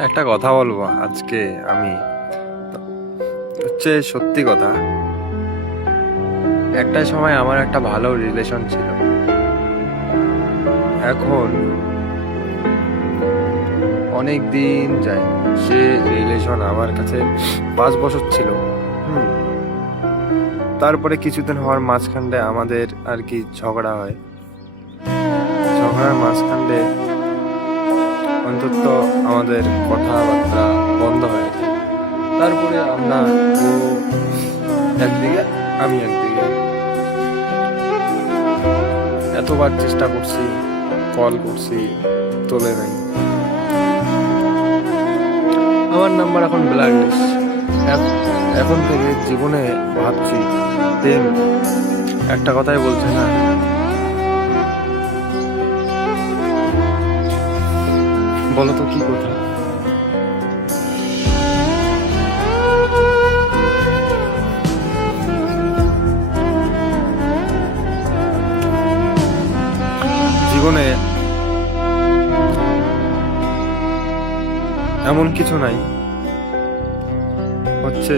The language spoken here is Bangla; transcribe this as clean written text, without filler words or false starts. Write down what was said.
একটা কথা বলবো আজকে আমি, হচ্ছে সত্যি কথা। একটা সময় আমার একটা ভালো রিলেশন ছিল। এখন অনেক দিন যায়, সে রিলেশন আমার কাছে 5 বছর ছিল। হুম। তারপরে কিছুদিন হওয়ার মাঝখানে আমাদের আর কি ঝগড়া হয়। ঝগড়ার মাঝখানে অন্তত আমাদের কথাবার্তা বন্ধ হয়ে যায়। তারপরে আমরা, ও একদিকে আমি একদিকে, এতবার চেষ্টা করছি, কল করছি, তোলে নাই। আমার নাম্বার এখন ব্ল্যাক লিস্ট। এখন থেকে জীবনে ভাবছি প্রেম একটা কথাই বলছে না। বলো তো কি কথা। জীবনে এমন কিছু নাই, হচ্ছে